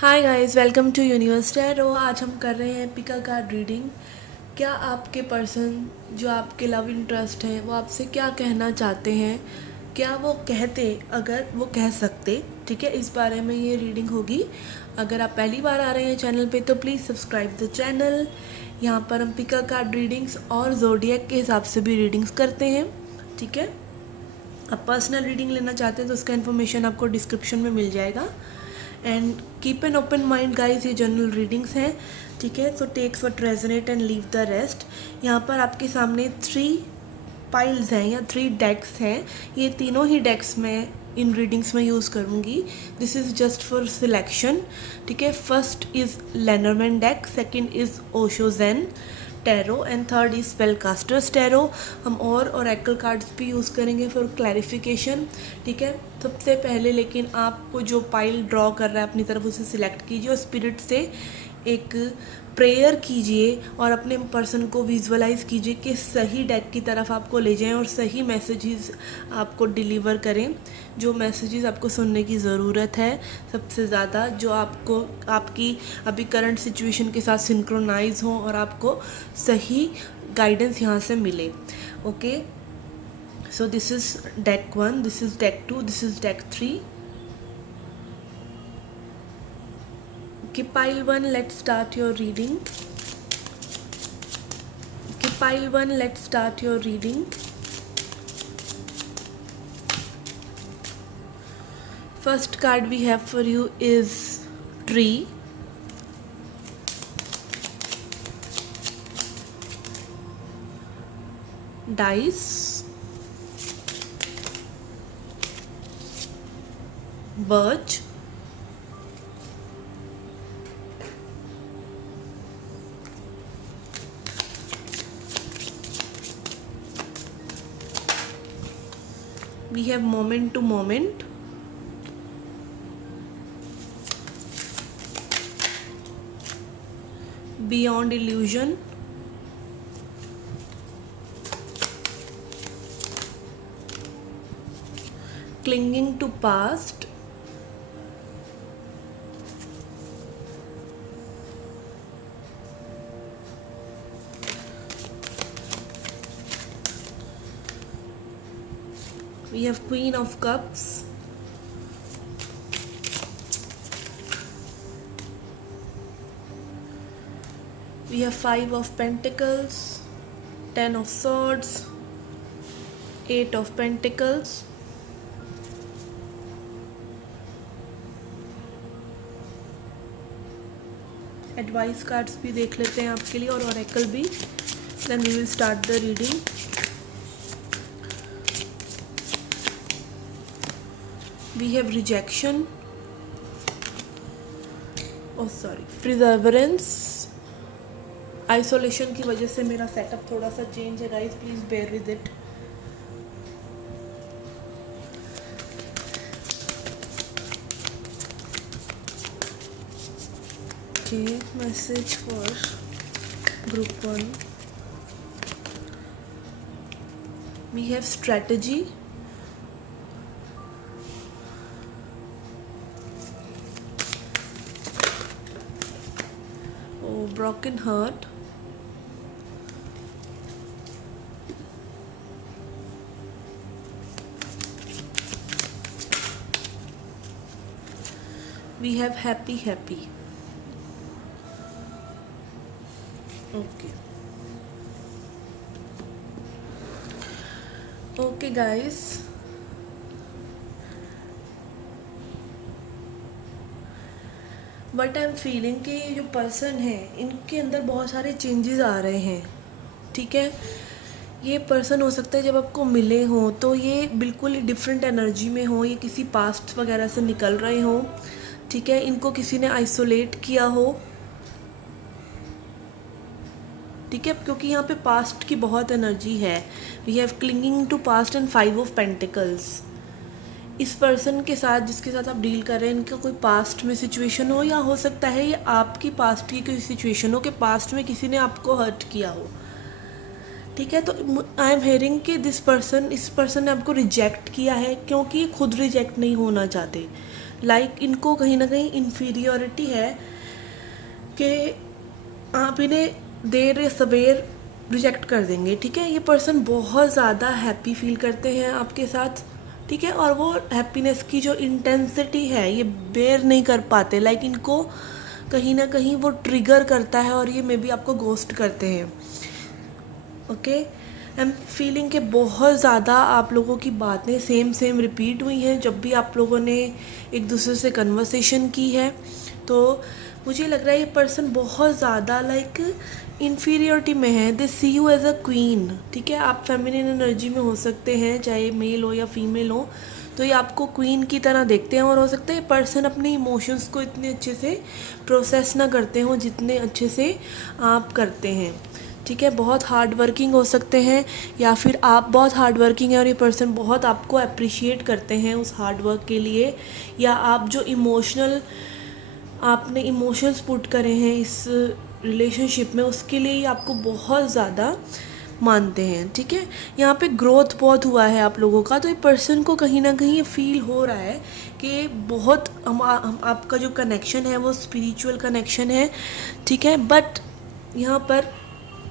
Hi guys, welcome to Universe Tarot. आज हम कर रहे हैं पिका कार्ड रीडिंग। क्या आपके पर्सन जो आपके लव इंटरेस्ट हैं वो आपसे क्या कहना चाहते हैं, क्या वो कहते अगर वो कह सकते, ठीक है, इस बारे में ये रीडिंग होगी। अगर आप पहली बार आ रहे हैं चैनल पे तो प्लीज़ सब्सक्राइब द चैनल। यहाँ पर हम पिका कार्ड रीडिंग्स और जोडियक के हिसाब से भी रीडिंग्स करते हैं, ठीक है। आप पर्सनल रीडिंग लेना चाहते हैं तो उसका इन्फॉर्मेशन आपको डिस्क्रिप्शन में मिल जाएगा। And keep an open mind guys, ये जनरल रीडिंग्स हैं, ठीक है। So takes what resonate and leave the rest. यहाँ पर आपके सामने 3 पाइल्स हैं या 3 डेक्स हैं। ये तीनों ही डेक्स में इन रीडिंग्स में यूज़ करूँगी। This is just for selection, ठीक है। First is Lenormand deck, second is Osho zen tarot and third is spell casters tarot. हम और ओरेकल कार्ड्स भी यूज़ करेंगे फॉर क्लैरिफिकेशन, ठीक है। सबसे पहले लेकिन आपको जो पाइल ड्रॉ कर रहा है अपनी तरफ उसे सिलेक्ट कीजिए और स्पिरिट से एक प्रेयर कीजिए और अपने पर्सन को विजुअलाइज कीजिए कि सही डेक की तरफ आपको ले जाएं और सही मैसेजेस आपको डिलीवर करें, जो मैसेजेस आपको सुनने की ज़रूरत है सबसे ज़्यादा, जो आपको आपकी अभी करंट सिचुएशन के साथ सिंक्रोनाइज हो और आपको सही गाइडेंस यहाँ से मिले। Okay, so this is deck 1, this is deck 2, this is deck 3। Okay, pile 1, let's start your reading. Okay, pile 1, let's start your reading. First card we have for you is Tree. Dice. Birch. We have moment to moment. Beyond illusion. Clinging to past. We have Queen of Cups. We have 5 of Pentacles, 10 of Swords, 8 of Pentacles. Advice cards भी देख लेते हैं आपके लिए और oracle भी, then we will start the reading. We have rejection, oh sorry, perseverance. Isolation की वजह से मेरा सेटअप थोड़ा सा चेंज है guys, please bear with it. Okay, message for group 1. We have strategy. Oh, broken heart. We have happy. Okay guys, but I am feeling कि ये जो पर्सन है इनके अंदर बहुत सारे चेंजेस आ रहे हैं, ठीक है। ये पर्सन हो सकता है जब आपको मिले हों तो ये बिल्कुल ही डिफरेंट एनर्जी में हो, ये किसी पास्ट वगैरह से निकल रहे हों, ठीक है। इनको किसी ने आइसोलेट किया हो, ठीक है, क्योंकि यहाँ पे पास्ट की बहुत एनर्जी है। We have clinging to past and 5 of pentacles. इस पर्सन के साथ जिसके साथ आप डील कर रहे हैं इनका कोई पास्ट में सिचुएशन हो, या हो सकता है ये आपकी पास्ट की कोई सिचुएशन हो कि पास्ट में किसी ने आपको हर्ट किया हो, ठीक है। तो आई एम हेयरिंग कि इस पर्सन ने आपको रिजेक्ट किया है क्योंकि ये खुद रिजेक्ट नहीं होना चाहते, इनको कहीं ना कहीं इन्फीरियोरिटी है कि आप इन्हें देर या सवेर रिजेक्ट कर देंगे, ठीक है। ये पर्सन बहुत ज़्यादा हैप्पी फील करते हैं आपके साथ, ठीक है, और वो हैप्पीनेस की जो इंटेंसिटी है ये बेयर नहीं कर पाते, इनको कहीं ना कहीं वो ट्रिगर करता है और ये मे बी आपको गोस्ट करते हैं। ओके, आई एम फीलिंग कि बहुत ज़्यादा आप लोगों की बातें सेम रिपीट हुई हैं जब भी आप लोगों ने एक दूसरे से कन्वर्सेशन की है। तो मुझे लग रहा है ये पर्सन बहुत ज़्यादा इन्फीरियरिटी में है। दे सी यू एज अ क्वीन, ठीक है। आप फेमिनिन एनर्जी में हो सकते हैं, चाहे मेल हो या फीमेल हो, तो ये आपको क्वीन की तरह देखते हैं। और हो सकता है ये पर्सन अपने इमोशंस को इतने अच्छे से प्रोसेस ना करते हों जितने अच्छे से आप करते हैं, ठीक है। बहुत हार्ड वर्किंग हो सकते हैं, या फिर आप बहुत हार्ड वर्किंग हैं और ये पर्सन बहुत आपको अप्रिशिएट करते हैं उस हार्ड वर्क के लिए, या आप जो आपने इमोशंस पुट करे हैं इस रिलेशनशिप में उसके लिए ही आपको बहुत ज़्यादा मानते हैं, ठीक है। यहाँ पे ग्रोथ बहुत हुआ है आप लोगों का, तो ये पर्सन को कहीं ना कहीं ये फील हो रहा है कि बहुत आपका जो कनेक्शन है वो स्पिरिचुअल कनेक्शन है, ठीक है। बट यहाँ पर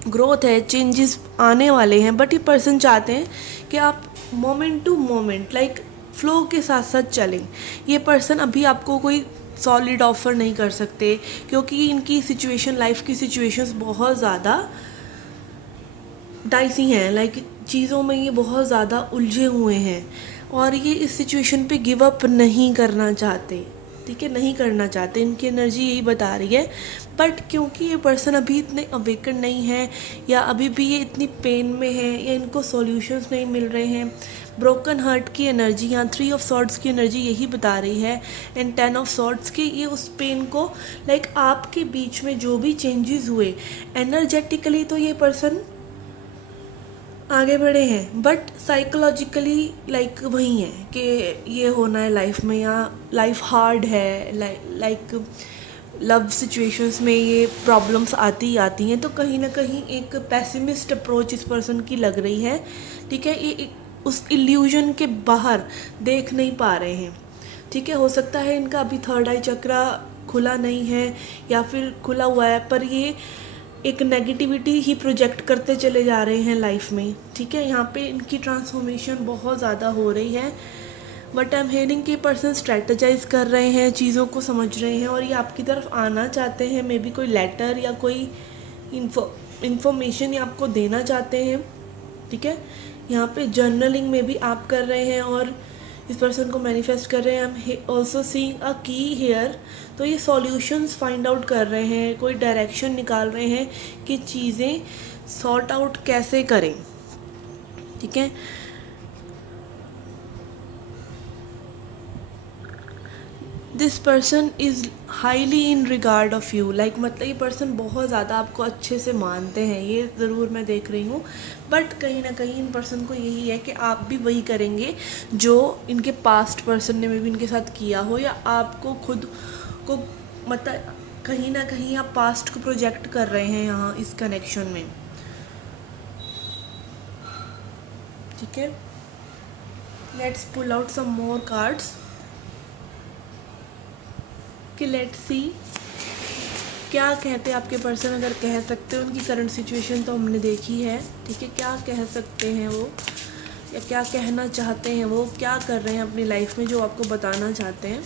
ग्रोथ है, चेंजेस आने वाले हैं, बट ये पर्सन चाहते हैं कि आप मोमेंट टू मोमेंट फ्लो के साथ साथ चलें। ये पर्सन अभी आपको कोई सॉलिड ऑफर नहीं कर सकते क्योंकि इनकी सिचुएशन, लाइफ की सिचुएशंस बहुत ज़्यादा डाइसी हैं, चीज़ों में ये बहुत ज़्यादा उलझे हुए हैं और ये इस सिचुएशन पे गिव अप नहीं करना चाहते, ठीक है, नहीं करना चाहते। इनकी एनर्जी यही बता रही है। बट क्योंकि ये पर्सन अभी इतने अवेकन नहीं है, या अभी भी ये इतनी पेन में है, या इनको सॉल्यूशंस नहीं मिल रहे हैं, ब्रोकन हार्ट की एनर्जी, यहाँ 3 ऑफ सॉर्ड्स की एनर्जी यही बता रही है, एंड 10 ऑफ सॉर्ड्स की, ये उस पेन को आपके बीच में जो भी चेंजेस हुए एनर्जेटिकली तो ये पर्सन आगे बढ़े हैं, बट साइकोलॉजिकली वही है कि ये होना है लाइफ में, या लाइफ हार्ड है, लव सिचुएशंस में ये प्रॉब्लम्स आती ही आती हैं। तो कहीं ना कहीं एक पेसिमिस्ट अप्रोच इस पर्सन की लग रही है, ठीक है। ये उस इल्यूजन के बाहर देख नहीं पा रहे हैं, ठीक है। हो सकता है इनका अभी थर्ड आई चक्रा खुला नहीं है या फिर खुला हुआ है, पर ये एक नेगेटिविटी ही प्रोजेक्ट करते चले जा रहे हैं लाइफ में, ठीक है। यहाँ पे इनकी ट्रांसफॉर्मेशन बहुत ज़्यादा हो रही है, बट आई एम हियरिंग कि पर्सन स्ट्रेटजाइज कर रहे हैं, चीज़ों को समझ रहे हैं और ये आपकी तरफ आना चाहते हैं। मे बी कोई लेटर या कोई इंफॉर्मेशन ये आपको देना चाहते हैं, ठीक है। यहाँ पे जर्नलिंग में भी आप कर रहे हैं और इस पर्सन को मैनिफेस्ट कर रहे हैं। I am also seeing a की हेयर, तो ये सॉल्यूशंस फाइंड आउट कर रहे हैं, कोई डायरेक्शन निकाल रहे हैं कि चीज़ें सॉर्ट आउट कैसे करें, ठीक है। This person is highly in regard of you, मतलब ये पर्सन बहुत ज़्यादा आपको अच्छे से मानते हैं, ये ज़रूर मैं देख रही हूँ। बट कहीं ना कहीं इन पर्सन को यही है कि आप भी वही करेंगे जो इनके पास्ट पर्सन ने भी इनके साथ किया हो, या आपको खुद को कहीं ना कहीं आप पास्ट को प्रोजेक्ट कर रहे हैं यहाँ इस कनेक्शन में, ठीक है। Let's pull out some more cards कि लेट्स सी क्या कहते हैं आपके पर्सन, अगर कह सकते हैं। उनकी करंट सिचुएशन तो हमने देखी है, ठीक है। क्या कह सकते हैं वो, या क्या कहना चाहते हैं वो, क्या कर रहे हैं अपनी लाइफ में जो आपको बताना चाहते हैं।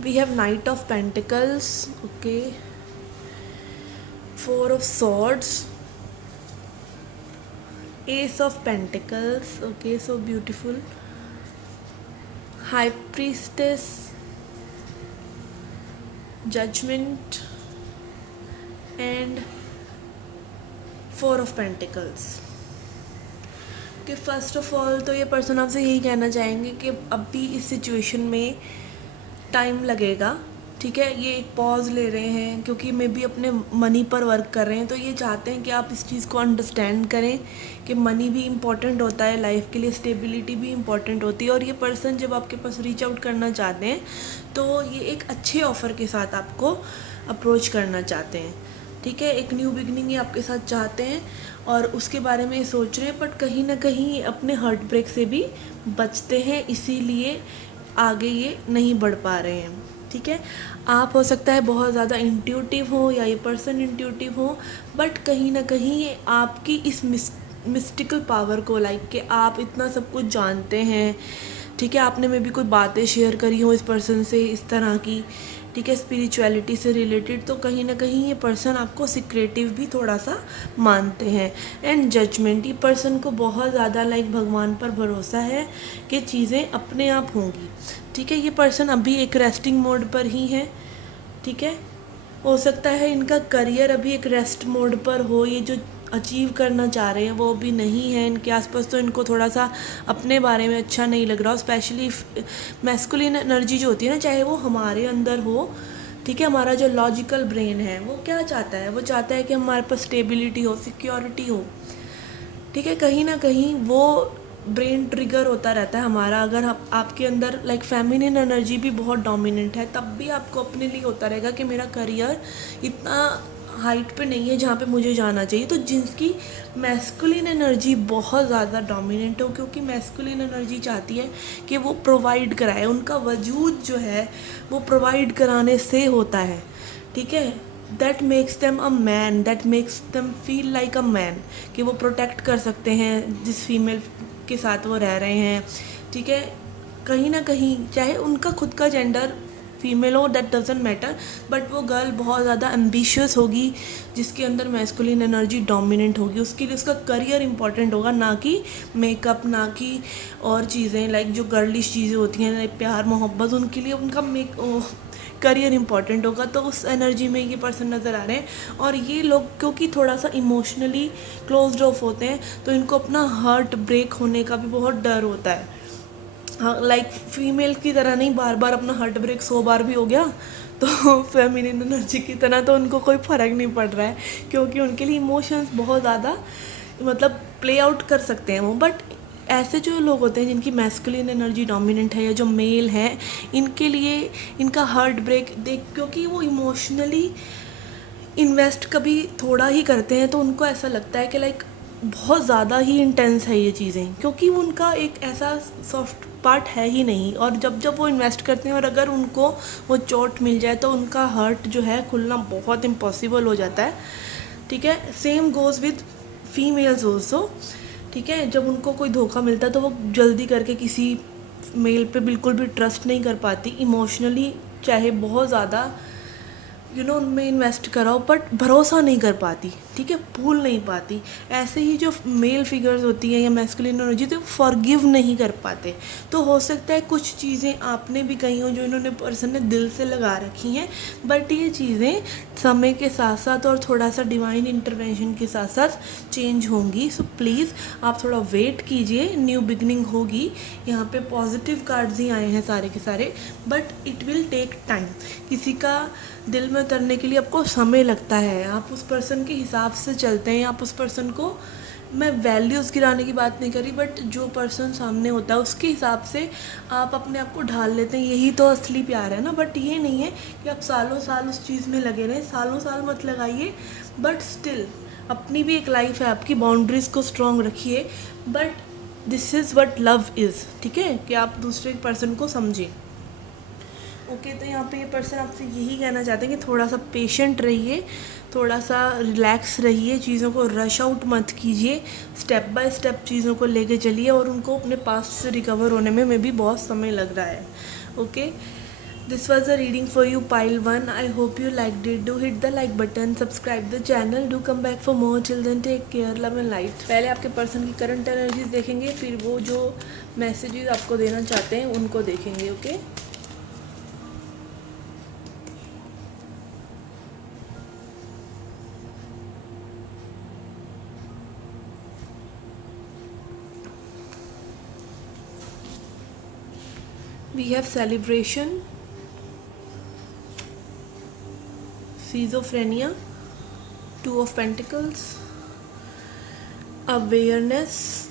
We have knight of pentacles, okay, 4 of swords, Ace of Pentacles, okay, so beautiful, High Priestess, Judgment, and 4 of Pentacles। कि फर्स्ट ऑफ ऑल तो ये पर्सन आपसे यही कहना चाहेंगे कि अब भी इस सिचुएशन में टाइम लगेगा, ठीक है। ये एक पॉज ले रहे हैं क्योंकि मे बी अपने मनी पर वर्क कर रहे हैं, तो ये चाहते हैं कि आप इस चीज़ को अंडरस्टैंड करें कि मनी भी इम्पॉर्टेंट होता है लाइफ के लिए, स्टेबिलिटी भी इम्पॉर्टेंट होती है। और ये पर्सन जब आपके पास रीच आउट करना चाहते हैं तो ये एक अच्छे ऑफ़र के साथ आपको अप्रोच करना चाहते हैं, ठीक है, एक न्यू बिगनिंग ये आपके साथ चाहते हैं और उसके बारे में ये सोच रहे हैं, बट कहीं ना कहीं ये अपने हार्ट ब्रेक से भी बचते हैं, इसीलिए आगे ये नहीं बढ़ पा रहे हैं। ठीक है, आप हो सकता है बहुत ज़्यादा इंट्यूटिव हो या ये पर्सन इंट्यूटिव हो, बट कहीं ना कहीं ये आपकी इस मिस्टिकल पावर को, लाइक कि आप इतना सब कुछ जानते हैं। ठीक है, आपने में भी कोई बातें शेयर करी हो इस पर्सन से इस तरह की, ठीक है, स्पिरिचुअलिटी से रिलेटेड, तो कहीं ना कहीं ये पर्सन आपको सिक्रेटिव भी थोड़ा सा मानते हैं। एंड जजमेंट, ये पर्सन को बहुत ज़्यादा लाइक भगवान पर भरोसा है कि चीज़ें अपने आप होंगी। ठीक है, ये पर्सन अभी एक रेस्टिंग मोड पर ही है। ठीक है, हो सकता है इनका करियर अभी एक रेस्ट मोड पर हो, ये जो अचीव करना चाह रहे हैं वो भी नहीं है इनके आसपास, तो इनको थोड़ा सा अपने बारे में अच्छा नहीं लग रहा हो। स्पेशली मैस्कुलिन एनर्जी जो होती है ना, चाहे वो हमारे अंदर हो, ठीक है, हमारा जो लॉजिकल ब्रेन है वो क्या चाहता है, वो चाहता है कि हमारे पास स्टेबिलिटी हो, सिक्योरिटी हो। ठीक है, कहीं ना कहीं वो ब्रेन ट्रिगर होता रहता है हमारा। अगर आपके अंदर लाइक फेमिनिन एनर्जी भी बहुत डोमिनेंट है, तब भी आपको अपने लिए होता रहेगा कि मेरा करियर इतना हाइट पे नहीं है जहाँ पे मुझे जाना चाहिए। तो जिसकी मैस्कुलिन एनर्जी बहुत ज़्यादा डोमिनेंट हो, क्योंकि मैस्कुलिन एनर्जी चाहती है कि वो प्रोवाइड कराए, उनका वजूद जो है वो प्रोवाइड कराने से होता है। ठीक है, that makes them a man, that makes them feel like a man, कि वो प्रोटेक्ट कर सकते हैं जिस फीमेल के साथ वो रह रहे हैं। ठीक है, कहीं ना कहीं चाहे उनका खुद का जेंडर फीमेल हो, दैट डजेंट मैटर, बट वो गर्ल बहुत ज़्यादा एम्बिशियस होगी जिसके अंदर मैस्कुलिन एनर्जी डोमिनेंट होगी। उसके लिए उसका करियर इंपॉर्टेंट होगा, ना कि मेकअप, ना कि और चीज़ें लाइक जो गर्लिश चीज़ें होती हैं, प्यार मोहब्बत, उनके लिए उनका करियर इंपॉर्टेंट होगा। तो उस एनर्जी में ये पर्सन नज़र आ रहे हैं। और ये लोग क्योंकि थोड़ा सा इमोशनली क्लोज्ड ऑफ होते हैं, तो इनको अपना हार्ट ब्रेक होने का भी बहुत डर होता है। हाँ, लाइक फीमेल की तरह नहीं, बार बार अपना हार्ट ब्रेक 100 बार भी हो गया तो फेमिनिन एनर्जी की तरह तो उनको कोई फ़र्क नहीं पड़ रहा है, क्योंकि उनके लिए इमोशंस बहुत ज़्यादा मतलब प्ले आउट कर सकते हैं वो। बट ऐसे जो लोग होते हैं जिनकी मैस्कुलिन एनर्जी डोमिनेंट है या जो मेल हैं, इनके लिए इनका हार्ट ब्रेक देख, क्योंकि वो इमोशनली इन्वेस्ट कभी थोड़ा ही करते हैं, तो उनको ऐसा लगता है कि लाइक बहुत ज़्यादा ही इंटेंस है ये चीज़ें, क्योंकि उनका एक ऐसा सॉफ्ट पार्ट है ही नहीं। और जब जब वो इन्वेस्ट करते हैं और अगर उनको वो चोट मिल जाए तो उनका हार्ट जो है खुलना बहुत इम्पॉसिबल हो जाता है। ठीक है, same goes with females also. ठीक है, जब उनको कोई धोखा मिलता है तो वो जल्दी करके किसी मेल पे बिल्कुल भी ट्रस्ट नहीं कर पाती इमोशनली, चाहे बहुत ज़्यादा उनमें इन्वेस्ट कराओ, बट भरोसा नहीं कर पाती। ठीक है, भूल नहीं पाती। ऐसे ही जो मेल फिगर्स होती हैं या मैस्कुलिन एनर्जी, तो फॉरगिव नहीं कर पाते। तो हो सकता है कुछ चीज़ें आपने भी कही हो जो इन्होंने पर्सन ने दिल से लगा रखी हैं, बट ये चीज़ें समय के साथ साथ और थोड़ा सा डिवाइन इंटरवेंशन के साथ साथ चेंज होंगी। सो प्लीज़ आप थोड़ा वेट कीजिए, न्यू बिगनिंग होगी। यहाँ पे पॉजिटिव कार्ड्स ही आए हैं सारे के सारे, but it will take time. किसी का दिल में उतरने के लिए आपको समय लगता है। आप उस पर्सन के हिसाब से चलते हैं, आप उस पर्सन को, मैं वैल्यूज़ गिराने की बात नहीं करी, बट जो पर्सन सामने होता है उसके हिसाब से आप अपने आप को ढाल लेते हैं। यही तो असली प्यार है ना। बट ये नहीं है कि आप सालों साल उस चीज़ में लगे रहें, सालों साल मत लगाइए, बट स्टिल अपनी भी एक लाइफ है, आपकी बाउंड्रीज़ को स्ट्रॉन्ग रखिए। But this is what love is. ठीक है, कि आप दूसरे पर्सन को समझें। ओके, तो यहाँ पे ये पर्सन आपसे यही कहना चाहते हैं कि थोड़ा सा पेशेंट रहिए, थोड़ा सा रिलैक्स रहिए, चीज़ों को रश आउट मत कीजिए, स्टेप बाय स्टेप चीज़ों को लेके चलिए, और उनको अपने पास से रिकवर होने में भी बहुत समय लग रहा है। Okay, this was a reading for you pile 1। I hope you like it. Do hit the like button, subscribe the channel, do come back for more. Till then take care, love and light. पहले आपके person की current energies देखेंगे, फिर वो जो messages आपको देना चाहते हैं उनको देखेंगे। Okay, we have celebration, schizophrenia, 2 of Pentacles, awareness,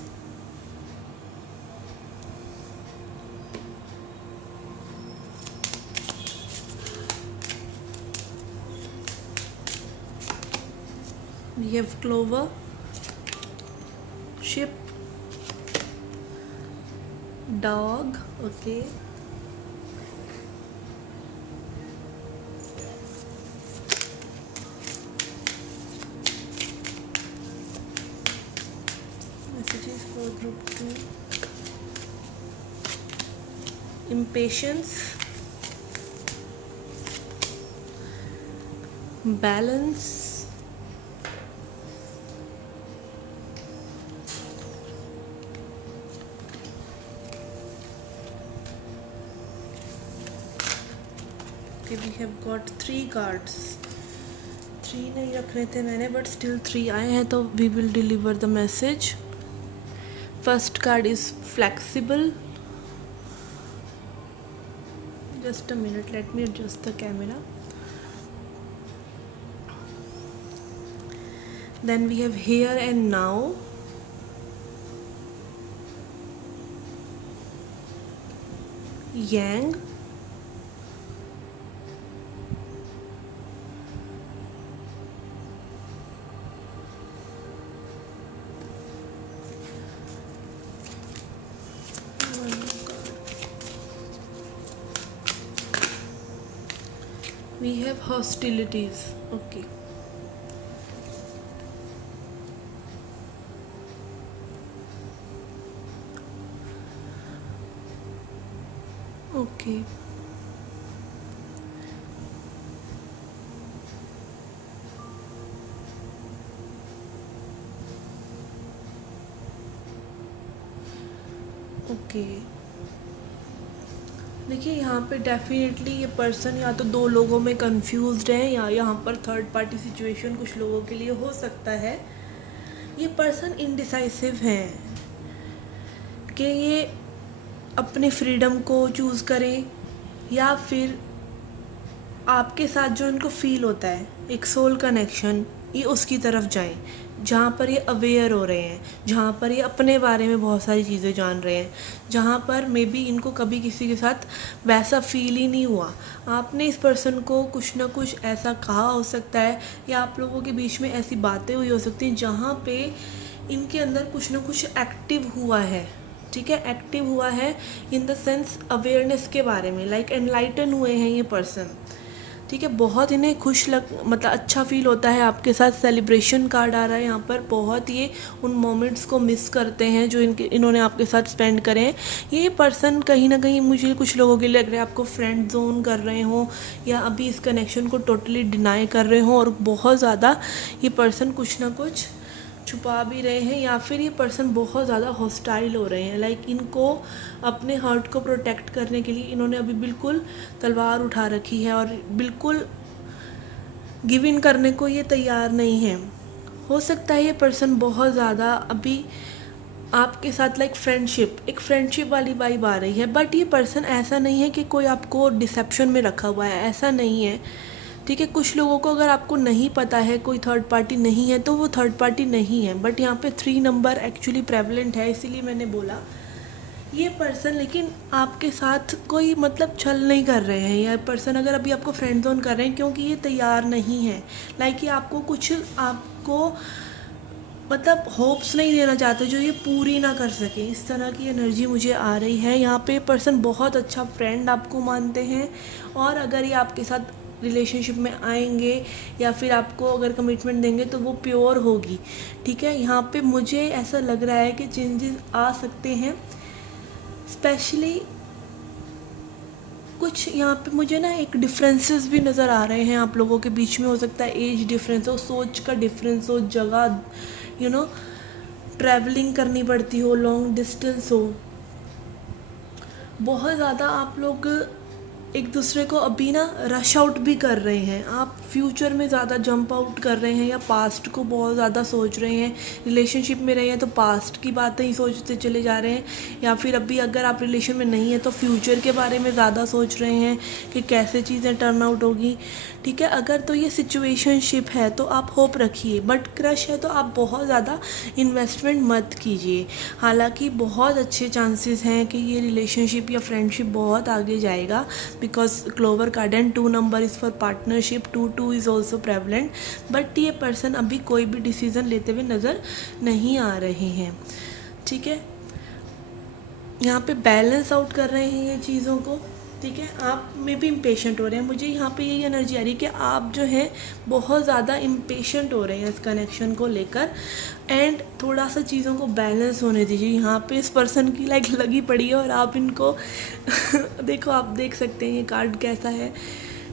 have clover, ship, dog, okay, messages for group 2, impatience, balance, okay, we have got 3 cards. 3 नहीं रख रहे थे मैंने, बट स्टिल 3 आए हैं, तो we will deliver the message. First card is flexible. Just a minute, let me adjust the camera. Then we have here and now. Yang. We have hostilities. Okay. Okay. Okay, देखिए यहाँ पे definitely ये person या तो 2 लोगों में confused है, या यहाँ पर थर्ड पार्टी सिचुएशन कुछ लोगों के लिए हो सकता है. ये पर्सन इनडिसाइसिव हैं कि ये अपने फ्रीडम को चूज़ करें या फिर आपके साथ जो इनको फील होता है एक सोल कनेक्शन, ये उसकी तरफ जाएं, जहाँ पर ये अवेयर हो रहे हैं, जहाँ पर ये अपने बारे में बहुत सारी चीज़ें जान रहे हैं, जहाँ पर मे बी इनको कभी किसी के साथ वैसा फील ही नहीं हुआ. आपने इस पर्सन को कुछ ना कुछ ऐसा कहा हो सकता है, या आप लोगों के बीच में ऐसी बातें हुई हो सकती हैं जहाँ पे इनके अंदर कुछ ना कुछ एक्टिव हुआ है. ठीक है, एक्टिव हुआ है इन द सेंस अवेयरनेस के बारे में, लाइक एनलाइटन हुए हैं ये पर्सन. ठीक है, बहुत इन्हें मतलब अच्छा फील होता है आपके साथ. सेलिब्रेशन कार्ड आ रहा है यहाँ पर. बहुत ये उन मोमेंट्स को मिस करते हैं जो इन्होंने आपके साथ स्पेंड करे हैं. ये पर्सन कहीं ना कहीं मुझे कुछ लोगों के लिए लग रहा है आपको फ्रेंड जोन कर रहे हों, या अभी इस कनेक्शन को टोटली डिनाई कर रहे हों, और बहुत ज़्यादा ये पर्सन कुछ ना कुछ छुपा भी रहे हैं, या फिर ये पर्सन बहुत ज़्यादा हॉस्टाइल हो रहे हैं. लाइक इनको अपने हार्ट को प्रोटेक्ट करने के लिए इन्होंने अभी बिल्कुल तलवार उठा रखी है, और बिल्कुल गिव इन करने को ये तैयार नहीं है. हो सकता है ये पर्सन बहुत ज़्यादा अभी आपके साथ लाइक एक फ्रेंडशिप वाली वाइब आ रही है, बट ये पर्सन ऐसा नहीं है कि कोई आपको डिसेप्शन में रखा हुआ है, ऐसा नहीं है. ठीक है, कुछ लोगों को अगर आपको नहीं पता है कोई थर्ड पार्टी नहीं है, तो वो थर्ड पार्टी नहीं है. बट यहाँ पे 3 नंबर एक्चुअली प्रेवलेंट है, इसीलिए मैंने बोला ये पर्सन. लेकिन आपके साथ कोई मतलब छल नहीं कर रहे हैं. ये पर्सन अगर अभी आपको फ्रेंड जोन कर रहे हैं क्योंकि ये तैयार नहीं है. लाइक ये आपको मतलब होप्स नहीं देना चाहते जो ये पूरी ना कर सके. इस तरह की एनर्जी मुझे आ रही है. यहाँ पे पर्सन बहुत अच्छा फ्रेंड आपको मानते हैं, और अगर ये आपके साथ रिलेशनशिप में आएंगे या फिर आपको अगर कमिटमेंट देंगे तो वो प्योर होगी. ठीक है, यहाँ पे मुझे ऐसा लग रहा है कि चेंजेस आ सकते हैं. स्पेशली कुछ यहाँ पे मुझे ना एक डिफरेंसेस भी नज़र आ रहे हैं आप लोगों के बीच में. हो सकता है एज डिफरेंस हो, सोच का डिफरेंस हो, जगह ट्रैवलिंग करनी पड़ती हो, लॉन्ग डिस्टेंस हो. बहुत ज़्यादा आप लोग एक दूसरे को अभी ना रश आउट भी कर रहे हैं. आप फ्यूचर में ज़्यादा जंप आउट कर रहे हैं, या पास्ट को बहुत ज़्यादा सोच रहे हैं. रिलेशनशिप में रहे हैं तो पास्ट की बातें ही सोचते चले जा रहे हैं, या फिर अभी अगर आप रिलेशन में नहीं है तो फ्यूचर के बारे में ज़्यादा सोच रहे हैं कि कैसे चीज़ें टर्न आउट होगी. ठीक है, अगर तो ये सिचुएशनशिप है तो आप होप रखिए, बट क्रश है तो आप बहुत ज़्यादा इन्वेस्टमेंट मत कीजिए. हालांकि बहुत अच्छे चांसेस हैं कि ये रिलेशनशिप या फ्रेंडशिप बहुत आगे जाएगा, because clover card and 2 number is for partnership, 2 is also prevalent, but ये पर्सन अभी कोई भी डिसीज़न लेते हुए नज़र नहीं आ रहे हैं। ठीक है, यहाँ पे बैलेंस आउट कर रहे हैं ये चीज़ों को। ठीक है, आप में भी इम्पेशेंट हो रहे हैं, मुझे यहाँ पे यही एनर्जी आ रही है कि आप जो है बहुत ज़्यादा इम्पेशेंट हो रहे हैं इस कनेक्शन को लेकर, एंड थोड़ा सा चीज़ों को बैलेंस होने दीजिए। यहाँ पे इस पर्सन की लाइक लगी पड़ी है और आप इनको देखो, आप देख सकते हैं ये कार्ड कैसा है।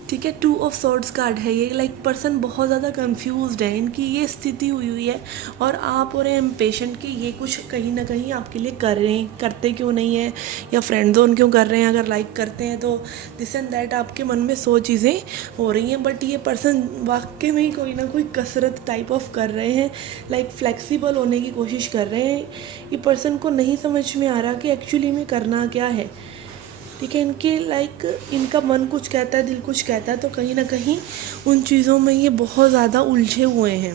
ठीक है, 2 ऑफ सॉर्ड्स कार्ड है ये। लाइक पर्सन बहुत ज़्यादा कंफ्यूज्ड है, इनकी ये स्थिति हुई है और आप हो रहे हैं इम्पेशेंट कि ये कुछ कहीं ना कहीं आपके लिए कर रहे हैं, करते क्यों नहीं है, या फ्रेंड जोन क्यों कर रहे हैं। अगर लाइक करते हैं तो दिस एंड दैट आपके मन में 100 चीज़ें हो रही हैं, बट ये पर्सन वाकई में ही कोई ना कोई कसरत टाइप ऑफ कर रहे हैं, लाइक फ्लेक्सिबल होने की कोशिश कर रहे हैं। ये पर्सन को नहीं समझ में आ रहा कि एक्चुअली में करना क्या है। ठीक है, इनके लाइक इनका मन कुछ कहता है, दिल कुछ कहता है, तो कहीं ना कहीं उन चीज़ों में ये बहुत ज़्यादा उलझे हुए हैं।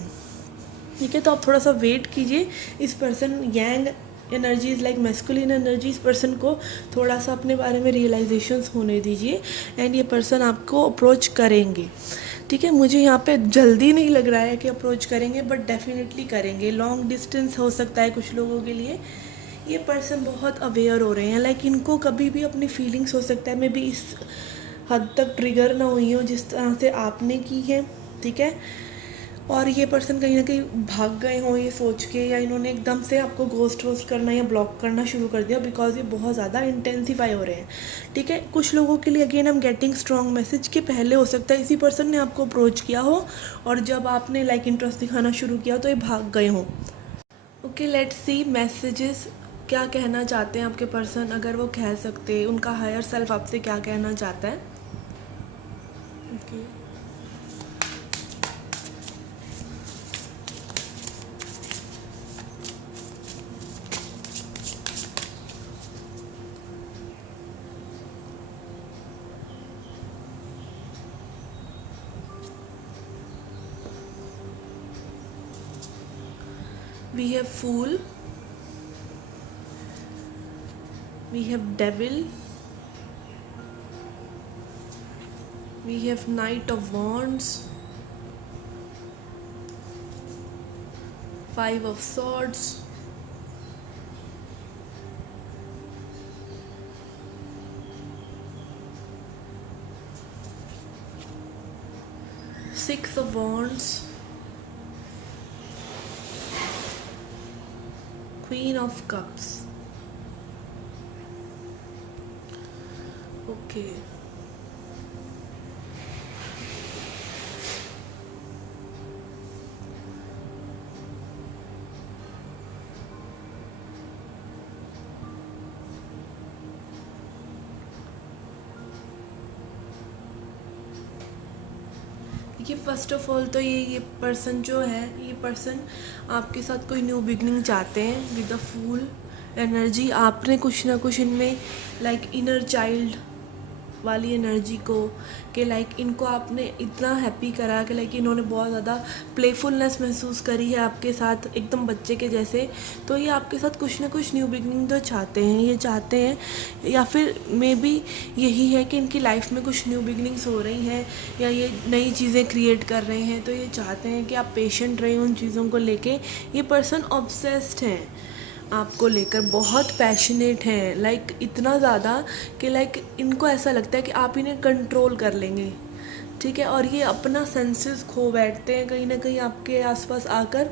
ठीक है, तो आप थोड़ा सा वेट कीजिए। इस पर्सन यांग एनर्जीज लाइक मैस्कुलिन एनर्जी, इस पर्सन को थोड़ा सा अपने बारे में रियलाइजेशंस होने दीजिए एंड ये पर्सन आपको अप्रोच करेंगे। ठीक है, मुझे यहाँ पे जल्दी नहीं लग रहा है कि अप्रोच करेंगे, बट डेफिनेटली करेंगे। लॉन्ग डिस्टेंस हो सकता है कुछ लोगों के लिए। ये पर्सन बहुत अवेयर हो रहे हैं, लाइक इनको कभी भी अपनी फीलिंग्स हो सकता है, मे बी इस हद तक ट्रिगर ना हुई हो जिस तरह से आपने की है। ठीक है, और ये पर्सन कहीं ना कहीं भाग गए हों ये सोच के, या इन्होंने एकदम से आपको गोस्ट वोस्ट करना या ब्लॉक करना शुरू कर दिया, बिकॉज ये बहुत ज़्यादा इंटेंसीफाई हो रहे हैं। ठीक है, कुछ लोगों के लिए अगेन हम गेटिंग स्ट्रॉन्ग मैसेज के पहले हो सकता है इसी पर्सन ने आपको अप्रोच किया हो और जब आपने लाइक इंटरेस्ट दिखाना शुरू किया तो ये भाग गए हों। ओके, लेट्स सी मैसेजेस क्या कहना चाहते हैं आपके पर्सन, अगर वो कह सकते, उनका हायर सेल्फ आपसे क्या कहना चाहता है। Okay, we have fool, we have devil, we have knight of wands, 5 of swords, Six of wands, Queen of cups. Okay, ये फर्स्ट ऑफ ऑल तो ये पर्सन जो है, ये पर्सन आपके साथ कोई न्यू बिगनिंग चाहते हैं विद द फूल एनर्जी। आपने कुछ ना कुछ इनमें लाइक इनर चाइल्ड वाली एनर्जी को कि लाइक इनको आपने इतना हैप्पी करा कि लाइक इन्होंने बहुत ज़्यादा प्लेफुलनेस महसूस करी है आपके साथ, एकदम बच्चे के जैसे। तो ये आपके साथ कुछ ना कुछ न्यू बिगनिंग तो चाहते हैं, ये चाहते हैं, या फिर मे बी यही है कि इनकी लाइफ में कुछ न्यू बिगनिंग्स हो रही हैं या ये नई चीज़ें क्रिएट कर रहे हैं। तो ये चाहते हैं कि आप पेशेंट रहें उन चीज़ों को लेके। ये पर्सन ऑब्सेस्ड हैं आपको लेकर, बहुत पैशनेट हैं, लाइक इतना ज़्यादा कि लाइक इनको ऐसा लगता है कि आप इन्हें कंट्रोल कर लेंगे। ठीक है, और ये अपना सेंसेस खो बैठते हैं कहीं ना कहीं आपके आसपास आकर।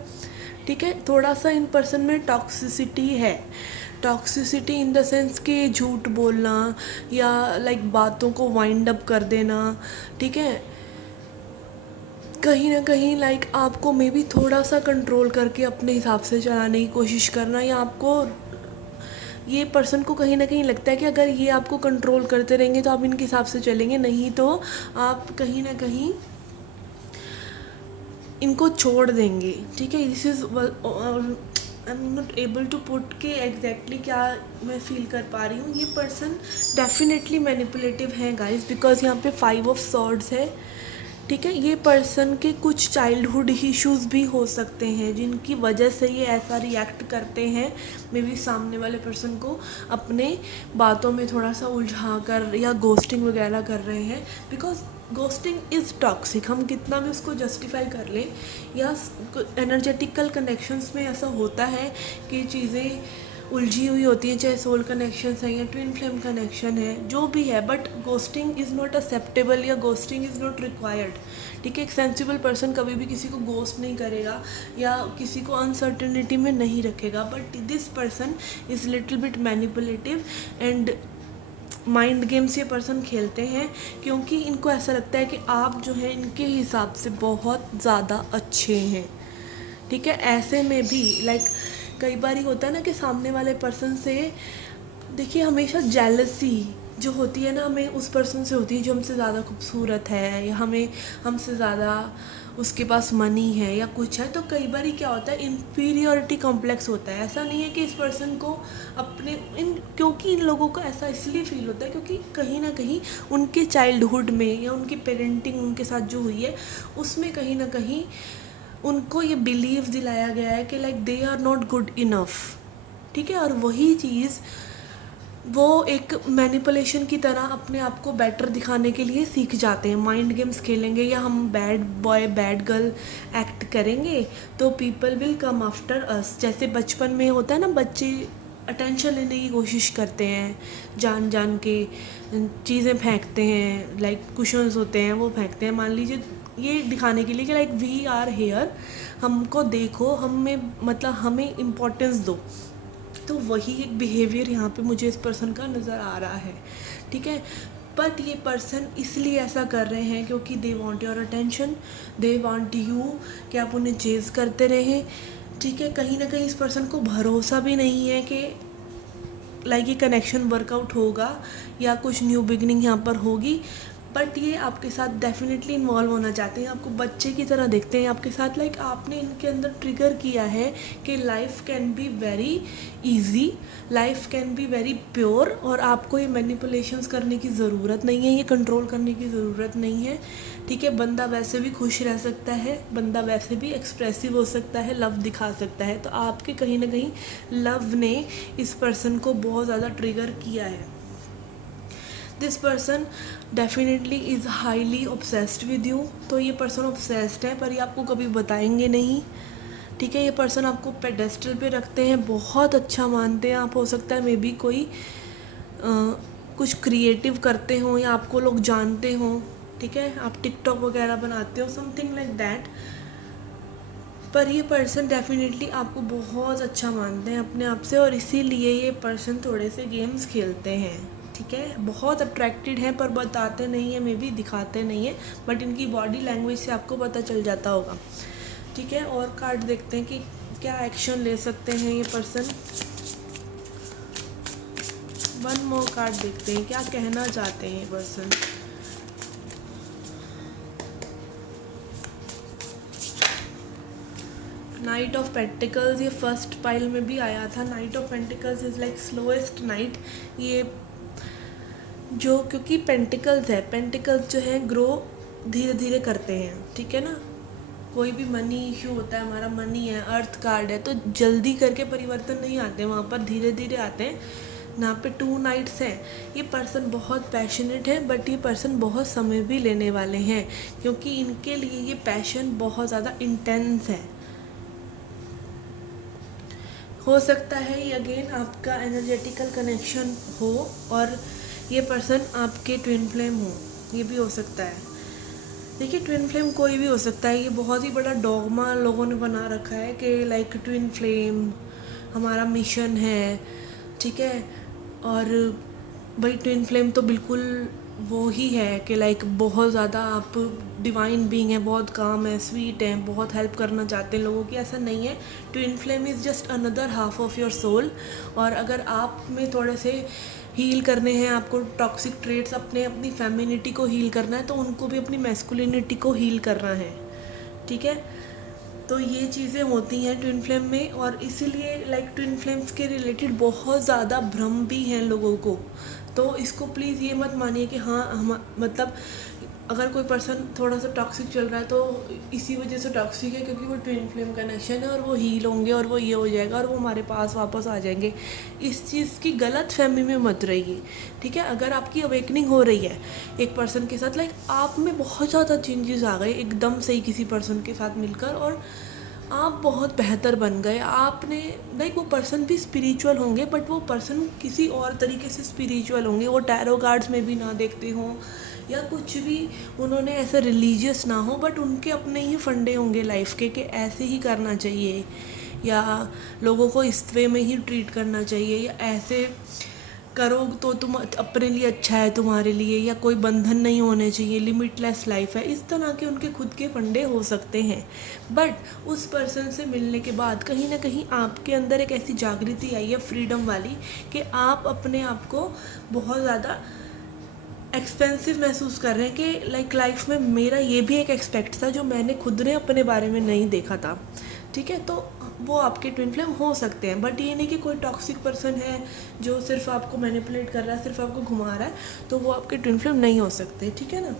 ठीक है, थोड़ा सा इन पर्सन में टॉक्सिसिटी है, टॉक्सिसिटी इन द सेंस कि झूठ बोलना या लाइक बातों को वाइंड अप कर देना। ठीक है, कहीं ना कहीं लाइक आपको मे बी थोड़ा सा कंट्रोल करके अपने हिसाब से चलाने की कोशिश करना, या आपको ये पर्सन को कहीं ना कहीं लगता है कि अगर ये आपको कंट्रोल करते रहेंगे तो आप इनके हिसाब से चलेंगे, नहीं तो आप कहीं ना कहीं इनको छोड़ देंगे। ठीक है, this is I am not able to put के एग्जैक्टली क्या मैं फील कर पा रही हूँ। ये पर्सन डेफिनेटली मैनिपुलेटिव है गाइज, बिकॉज यहाँ पे 5 ऑफ सॉर्ड्स है। ठीक है, ये पर्सन के कुछ चाइल्डहुड इश्यूज़ भी हो सकते हैं जिनकी वजह से ये ऐसा रिएक्ट करते हैं। मे बी सामने वाले पर्सन को अपने बातों में थोड़ा सा उलझा कर या गोस्टिंग वगैरह कर रहे हैं, बिकॉज गोस्टिंग इज़ टॉक्सिक। हम कितना भी उसको जस्टिफाई कर लें, या एनर्जेटिकल कनेक्शंस में ऐसा होता है कि चीज़ें उलझी हुई होती हैं, चाहे सोल कनेक्शन है या ट्विन फ्लेम कनेक्शन है, जो भी है, but ghosting is not acceptable या गोस्टिंग इज़ नॉट रिक्वायर्ड। ठीक है, एक सेंसिबल पर्सन कभी भी किसी को गोस्ट नहीं करेगा या किसी को अनसर्टेनिटी में नहीं रखेगा, but this person is little bit manipulative and mind games ये पर्सन खेलते हैं, क्योंकि इनको ऐसा लगता है कि आप जो है इनके हिसाब से बहुत ज़्यादा अच्छे हैं। ठीक है, ऐसे में भी कई बार होता है ना कि सामने वाले पर्सन से, देखिए, हमेशा जेलसी जो होती है ना, हमें उस पर्सन से होती है जो हमसे ज़्यादा खूबसूरत है या हमसे ज़्यादा उसके पास मनी है या कुछ है। तो कई बार क्या होता है, इन्फीरियरिटी कॉम्प्लेक्स होता है। ऐसा नहीं है कि इस पर्सन को अपने क्योंकि इन लोगों को ऐसा इसलिए फील होता है क्योंकि कहीं ना कहीं उनके चाइल्डहुड में या उनकी पेरेंटिंग उनके साथ जो हुई है उसमें कहीं ना कहीं उनको ये बिलीव दिलाया गया है कि they are not good enough. ठीक है, और वही चीज़ वो एक मैनिपुलेशन की तरह अपने आप को बेटर दिखाने के लिए सीख जाते हैं। माइंड गेम्स खेलेंगे या हम bad boy bad girl act करेंगे तो people will come after us. जैसे बचपन में होता है ना, बच्चे अटेंशन लेने की कोशिश करते हैं, जान जान के चीज़ें फेंकते हैं, कुशन्स होते हैं वो फेंकते हैं, मान लीजिए ये दिखाने के लिए कि वी आर हेयर, हमको देखो, हमें इम्पोर्टेंस दो। तो वही एक बिहेवियर यहाँ पे मुझे इस पर्सन का नज़र आ रहा है। ठीक है, बट ये पर्सन इसलिए ऐसा कर रहे हैं क्योंकि they want your attention, they want you कि आप उन्हें चेज़ करते रहें। ठीक है, कहीं ना कहीं इस पर्सन को भरोसा भी नहीं है कि ये कनेक्शन वर्कआउट होगा या कुछ न्यू बिगनिंग यहाँ पर होगी, बट ये आपके साथ डेफिनेटली इन्वॉल्व होना चाहते हैं, आपको बच्चे की तरह देखते हैं आपके साथ। आपने इनके अंदर ट्रिगर किया है कि life can be very easy, life can be very pure, और आपको ये मैनिपुलेशंस करने की ज़रूरत नहीं है, ये कंट्रोल करने की ज़रूरत नहीं है। ठीक है, बंदा वैसे भी खुश रह सकता है, बंदा वैसे भी एक्सप्रेसिव हो सकता है, लव दिखा सकता है। तो आपके कहीं ना कहीं लव ने इस पर्सन को बहुत ज़्यादा ट्रिगर किया है। This person definitely is highly obsessed with you. तो ये पर्सन ऑब्सेस्ड है पर ये आपको कभी बताएंगे नहीं। ठीक है, ये पर्सन आपको पेडेस्टल पे रखते हैं, बहुत अच्छा मानते हैं आप। हो सकता है मे बी कोई कुछ क्रिएटिव करते हों या आपको लोग जानते हों। ठीक है, आप टिकटॉक वगैरह बनाते हो, समथिंग लाइक दैट। पर ये पर्सन डेफिनेटली आपको बहुत अच्छा मानते हैं अपने आप से, और इसीलिए ये पर्सन थोड़े से गेम्स खेलते हैं। ठीक है, बहुत अट्रैक्टेड हैं पर बताते नहीं हैं, मे बी दिखाते नहीं हैं, बट इनकी बॉडी लैंग्वेज से आपको पता चल जाता होगा। ठीक है, और कार्ड देखते हैं कि क्या एक्शन ले सकते हैं ये पर्सन। वन मोर कार्ड देखते हैं, क्या कहना चाहते हैं ये पर्सन। नाइट ऑफ पेंटिकल्स, ये फर्स्ट पाइल में भी आया था। Night of pentacles is slowest night. ये जो, क्योंकि पेंटिकल्स है, पेंटिकल्स जो है ग्रो धीरे धीरे करते हैं। ठीक है ना, कोई भी मनी इशू होता है, हमारा मनी है, अर्थ कार्ड है, तो जल्दी करके परिवर्तन नहीं आते, वहाँ पर धीरे धीरे आते हैं। यहाँ पे 2 नाइट्स हैं। ये पर्सन बहुत पैशनेट है, बट ये पर्सन बहुत समय भी लेने वाले हैं, क्योंकि इनके लिए ये पैशन बहुत ज़्यादा इंटेंस है। हो सकता है ये अगेन आपका एनर्जेटिकल कनेक्शन हो और ये पर्सन आपके ट्विन फ्लेम हो, ये भी हो सकता है। देखिए, ट्विन फ्लेम कोई भी हो सकता है। ये बहुत ही बड़ा डॉगमा लोगों ने बना रखा है कि ट्विन फ्लेम हमारा मिशन है। ठीक है, और भाई ट्विन फ्लेम तो बिल्कुल वो ही है कि बहुत ज़्यादा आप डिवाइन बीइंग है, बहुत काम है, स्वीट है, बहुत हेल्प करना चाहते हैं लोगों की। ऐसा नहीं है। Twin flame is just another half of your soul. और अगर आप में थोड़े से हील करने हैं, आपको टॉक्सिक ट्रेट्स, अपनी फेमिनिटी को हील करना है, तो उनको भी अपनी मैस्कुलिनिटी को हील करना है। ठीक है, तो ये चीज़ें होती हैं ट्विन फ्लेम में, और इसीलिए ट्विन फ्लेम्स के रिलेटेड बहुत ज़्यादा भ्रम भी हैं लोगों को। तो इसको प्लीज़ ये मत मानिए कि हाँ हम अगर कोई पर्सन थोड़ा सा टॉक्सिक चल रहा है तो इसी वजह से टॉक्सिक है, क्योंकि वो ट्विन फ्लेम कनेक्शन है और वो हील होंगे और वो ये हो जाएगा और वो हमारे पास वापस आ जाएंगे। इस चीज़ की गलत फहमी में मत रहिए, ठीक है। अगर आपकी अवेकनिंग हो रही है एक पर्सन के साथ, लाइक आप में बहुत ज़्यादा चेंजेस आ गए एकदम से ही किसी पर्सन के साथ मिलकर, और आप बहुत बेहतर बन गए। आपने लाइक वो पर्सन भी स्पिरिचुअल होंगे, बट वो पर्सन किसी और तरीके से स्पिरिचुअल होंगे। वो टैरो कार्ड्स में भी ना देखते हों या कुछ भी उन्होंने ऐसा रिलीजियस ना हो, बट उनके अपने ही फंडे होंगे लाइफ के कि ऐसे ही करना चाहिए या लोगों को इस वे में ही ट्रीट करना चाहिए या ऐसे करो तो तुम अपने लिए अच्छा है तुम्हारे लिए, या कोई बंधन नहीं होने चाहिए, लिमिटलेस लाइफ है। इस तरह के उनके खुद के फंडे हो सकते हैं, बट उस पर्सन से मिलने के बाद कहीं ना कहीं आपके अंदर एक ऐसी जागृति आई है फ्रीडम वाली कि आप अपने आप को बहुत ज़्यादा एक्सपेंसिव महसूस कर रहे हैं कि लाइफ में मेरा ये भी एक एक्सपेक्ट था जो मैंने खुद ने अपने बारे में नहीं देखा था, ठीक है। तो वो आपके ट्विन फ्लेम हो सकते हैं, बट ये नहीं कि कोई टॉक्सिक पर्सन है जो सिर्फ आपको मैनिपुलेट कर रहा है, सिर्फ आपको घुमा रहा है, तो वो आपके ट्विन फ्लेम नहीं हो सकते, ठीक है ना।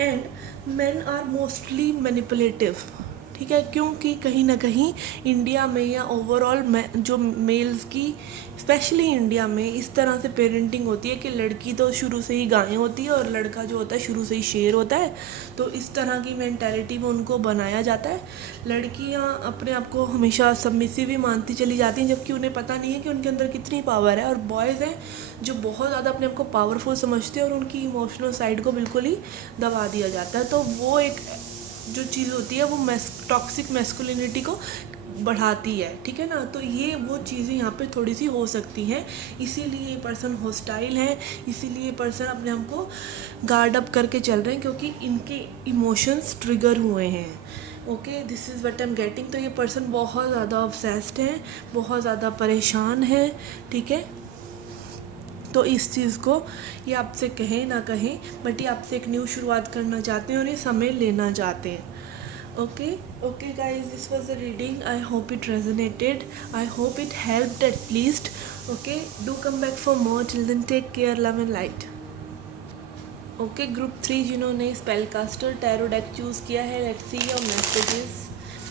And men are mostly manipulative, ठीक है, क्योंकि कहीं ना कहीं इंडिया में या ओवरऑल जो मेल्स की स्पेशली इंडिया में इस तरह से पेरेंटिंग होती है कि लड़की तो शुरू से ही गाय होती है और लड़का जो होता है शुरू से ही शेर होता है। तो इस तरह की मेंटालिटी में उनको बनाया जाता है। लड़कियां अपने आप को हमेशा सबमिसिव ही मानती चली जाती हैं, जबकि उन्हें पता नहीं है कि उनके अंदर कितनी पावर है। और बॉयज़ हैं जो बहुत ज़्यादा अपने आप को पावरफुल समझते हैं और उनकी इमोशनल साइड को बिल्कुल ही दबा दिया जाता है। तो वो एक जो चीज़ होती है वो टॉक्सिक मैस्कुलिनिटी को बढ़ाती है, ठीक है ना। तो ये वो चीज़ें यहाँ पे थोड़ी सी हो सकती हैं, इसीलिए ये पर्सन हॉस्टाइल हैं, इसीलिए ये पर्सन अपने आप को गार्ड अप करके चल रहे हैं, क्योंकि इनके इमोशंस ट्रिगर हुए हैं। Okay, this is what I am getting. तो ये पर्सन बहुत ज़्यादा ऑब्सेस्ड हैं, बहुत ज़्यादा परेशान हैं, ठीक है। तो इस चीज़ को ये आपसे कहें ना कहें, बट ये आपसे एक न्यू शुरुआत करना चाहते हैं और ये समय लेना चाहते हैं। Okay guys, this was the reading. I hope it resonated. I hope it helped at least. Okay, do come back for more. Till then, take care, love and light. Okay, group 3 जिन्होंने स्पेलकास्टर tarot deck choose किया है, let's see your messages.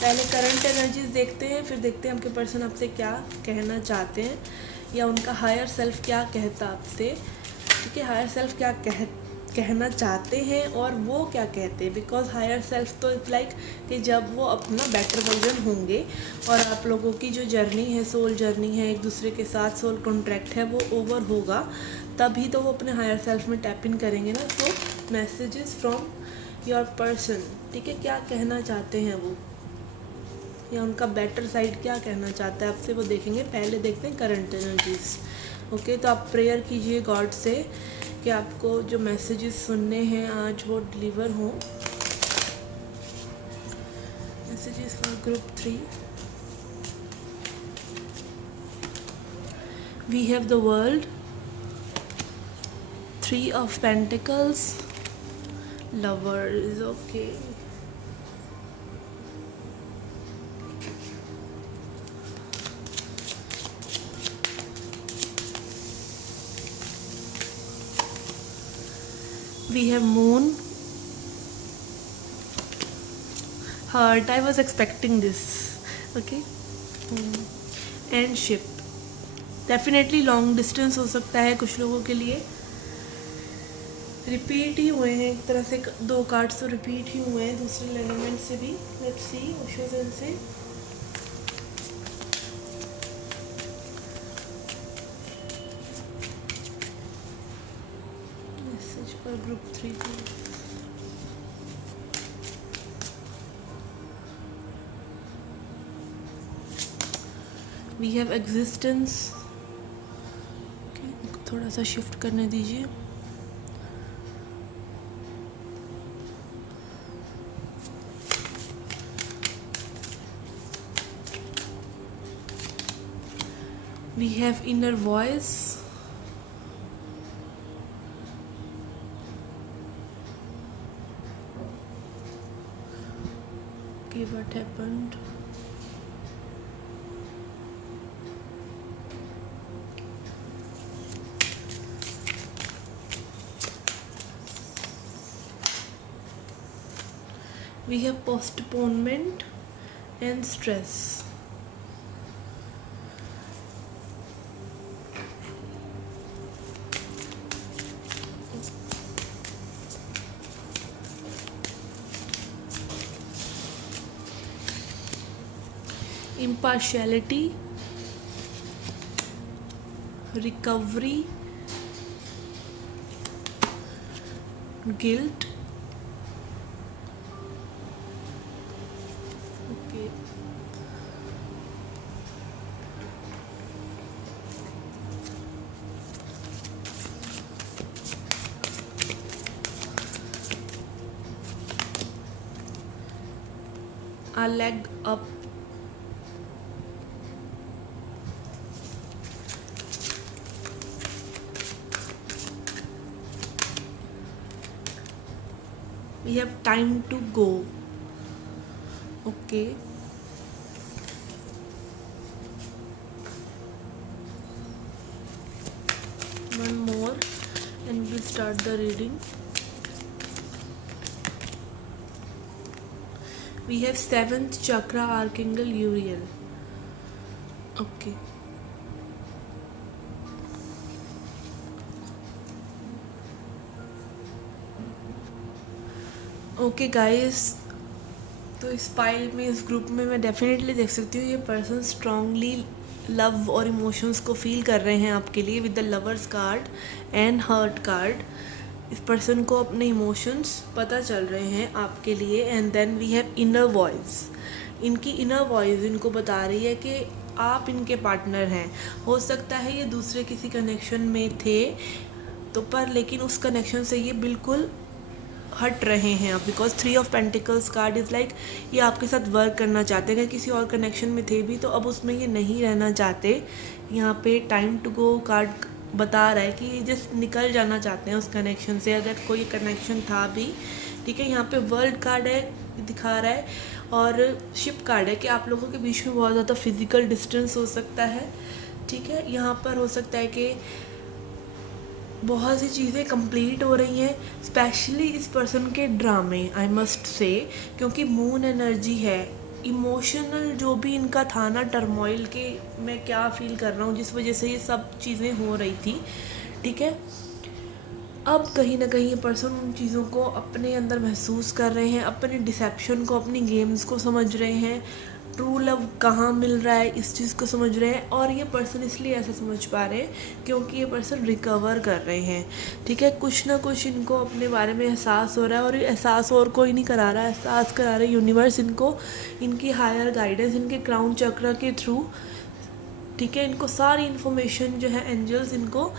पहले current energies देखते हैं, फिर देखते हैं आपके पर्सन आपसे क्या कहना चाहते हैं या उनका हायर सेल्फ क्या कहता आपसे, ठीक है। हायर सेल्फ क्या कहना चाहते हैं और वो क्या कहते हैं, बिकॉज हायर सेल्फ तो इट्स लाइक कि जब वो अपना बेटर वर्जन होंगे और आप लोगों की जो जर्नी है, सोल जर्नी है, एक दूसरे के साथ सोल कॉन्ट्रैक्ट है, वो ओवर होगा, तभी तो वो अपने हायर सेल्फ में टैप इन करेंगे ना। तो मैसेजेस फ्रॉम योर पर्सन, ठीक है, क्या कहना चाहते हैं वो या उनका बेटर साइड क्या कहना चाहता है आपसे, वो देखेंगे। पहले देखते हैं करंट एनर्जीज। ओके, तो आप प्रेयर कीजिए गॉड से कि आपको जो मैसेजेस सुनने हैं आज वो डिलीवर हों। Messages for group 3। We have the world, 3 of pentacles, lovers. Okay, we have moon, heart. I was expecting this. Okay, and ship. Definitely long distance हो सकता है कुछ लोगों के लिए। रिपीट ही हुए हैं एक तरह से, 2 कार्ड्स तो रिपीट ही हुए हैं दूसरे एलिमेंट से भी। लेट्स सी ओशोजन से। Message for group 3 please. We have existence. थोड़ा सा शिफ्ट करने दीजिए। We have inner voice. Okay, what happened? We have postponement and stress. impartiality, recovery, guilt. Okay. A leg up. We have time to go. Okay. One more and we'll start the reading. We have 7th chakra, Archangel Uriel. Okay. Okay guys, तो इस pile में, इस group में मैं definitely देख सकती हूँ ये पर्सन स्ट्रांगली लव और इमोशंस को फील कर रहे हैं आपके लिए with the lovers card and hurt card. इस पर्सन को अपने इमोशंस पता चल रहे हैं आपके लिए. And then we have inner voice. इनकी इनर वॉइस इनको बता रही है कि आप इनके पार्टनर हैं. हो सकता है ये दूसरे किसी कनेक्शन में थे तो पर लेकिन उस कनेक्शन से ये बिल्कुल हट रहे हैं आप, because 3 of pentacles card is like ये आपके साथ वर्क करना चाहते हैं. अगर किसी और कनेक्शन में थे भी तो अब उसमें ये नहीं रहना चाहते. यहाँ पे टाइम टू गो कार्ड बता रहा है कि ये जस्ट निकल जाना चाहते हैं उस कनेक्शन से, अगर कोई कनेक्शन था भी. ठीक है, यहाँ पे वर्ल्ड कार्ड है, दिखा रहा है, और शिप कार्ड है कि आप लोगों के बीच में बहुत ज़्यादा फिजिकल डिस्टेंस हो सकता है. ठीक है, यहाँ पर हो सकता है कि बहुत सी चीज़ें कंप्लीट हो रही हैं, स्पेशली इस पर्सन के ड्रामे, आई मस्ट से, क्योंकि मून एनर्जी है. इमोशनल जो भी इनका था ना, टर्मोइल के मैं क्या फील कर रहा हूँ जिस वजह से ये सब चीज़ें हो रही थी. ठीक है, अब कहीं ना कहीं ये पर्सन उन चीज़ों को अपने अंदर महसूस कर रहे हैं, अपने डिसेप्शन को, अपनी गेम्स को समझ रहे हैं, ट्रू लव कहाँ मिल रहा है इस चीज़ को समझ रहे हैं. और ये पर्सन इसलिए ऐसा समझ पा रहे हैं क्योंकि ये पर्सन रिकवर कर रहे हैं. ठीक है, कुछ ना कुछ इनको अपने बारे में एहसास हो रहा है, और ये एहसास और कोई नहीं करा रहा है, एहसास करा रहे यूनिवर्स इनको, इनकी हायर गाइडेंस, इनके क्राउन चक्र के थ्रू. ठीक है, इनको सारी इन्फॉर्मेशन जो है एंजल्स इनको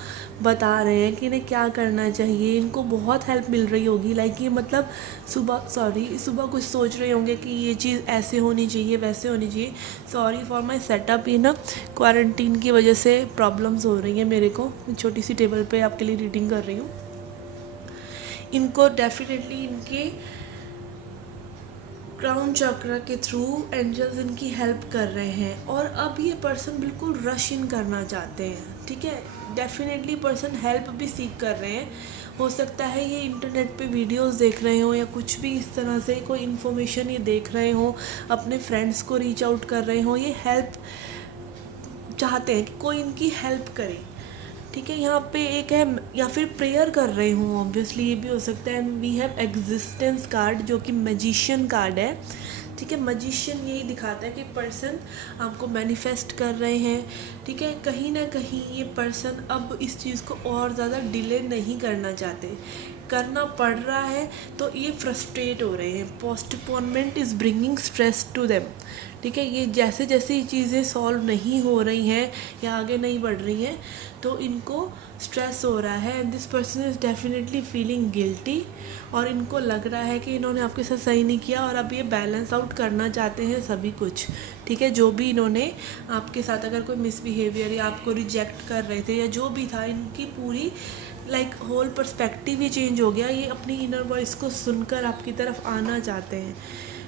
बता रहे हैं कि इन्हें क्या करना चाहिए. इनको बहुत हेल्प मिल रही होगी. लाइक ये मतलब सुबह कुछ सोच रहे होंगे कि ये चीज़ ऐसे होनी चाहिए, वैसे होनी चाहिए. सॉरी फॉर माई सेटअप, ये ना क्वारंटीन की वजह से प्रॉब्लम्स हो रही हैं मेरे को. छोटी सी टेबल पे आपके लिए रीडिंग कर रही हूँ. इनको डेफिनेटली इनके क्राउन चक्र के थ्रू एंजल्स इनकी हेल्प कर रहे हैं, और अब ये पर्सन बिल्कुल रश इन करना चाहते हैं. ठीक है, डेफिनेटली पर्सन हेल्प भी सीख कर रहे हैं. हो सकता है ये इंटरनेट पे वीडियोस देख रहे हो या कुछ भी इस तरह से कोई इन्फॉर्मेशन ये देख रहे हो, अपने फ्रेंड्स को रीच आउट कर रहे हो, ये हेल्प चाहते हैं कि कोई इनकी हेल्प करे. ठीक है, यहाँ पे एक है, या फिर प्रेयर कर रहे हूँ, ऑब्वियसली ये भी हो सकता है. And we have existence card जो कि मैजिशियन कार्ड है. ठीक है, मैजिशियन यही दिखाता है कि पर्सन आपको मैनिफेस्ट कर रहे हैं. ठीक है, कहीं ना कहीं ये पर्सन अब इस चीज़ को और ज़्यादा डिले नहीं करना चाहते, करना पड़ रहा है तो ये फ्रस्ट्रेट हो रहे हैं. Postponement is bringing stress to them. ठीक है, ये जैसे जैसे ये चीज़ें सॉल्व नहीं हो रही हैं या आगे नहीं बढ़ रही हैं तो इनको स्ट्रेस हो रहा है. And this person is definitely feeling guilty, और इनको लग रहा है कि इन्होंने आपके साथ सही नहीं किया और अब ये बैलेंस आउट करना चाहते हैं सभी कुछ. ठीक है, जो भी इन्होंने आपके साथ, अगर कोई मिसबिहेवियर या आपको रिजेक्ट कर रहे थे या जो भी था, इनकी पूरी लाइक होल पर्सपेक्टिव ही चेंज हो गया. ये अपनी इनर वॉइस को सुनकर आपकी तरफ आना चाहते हैं.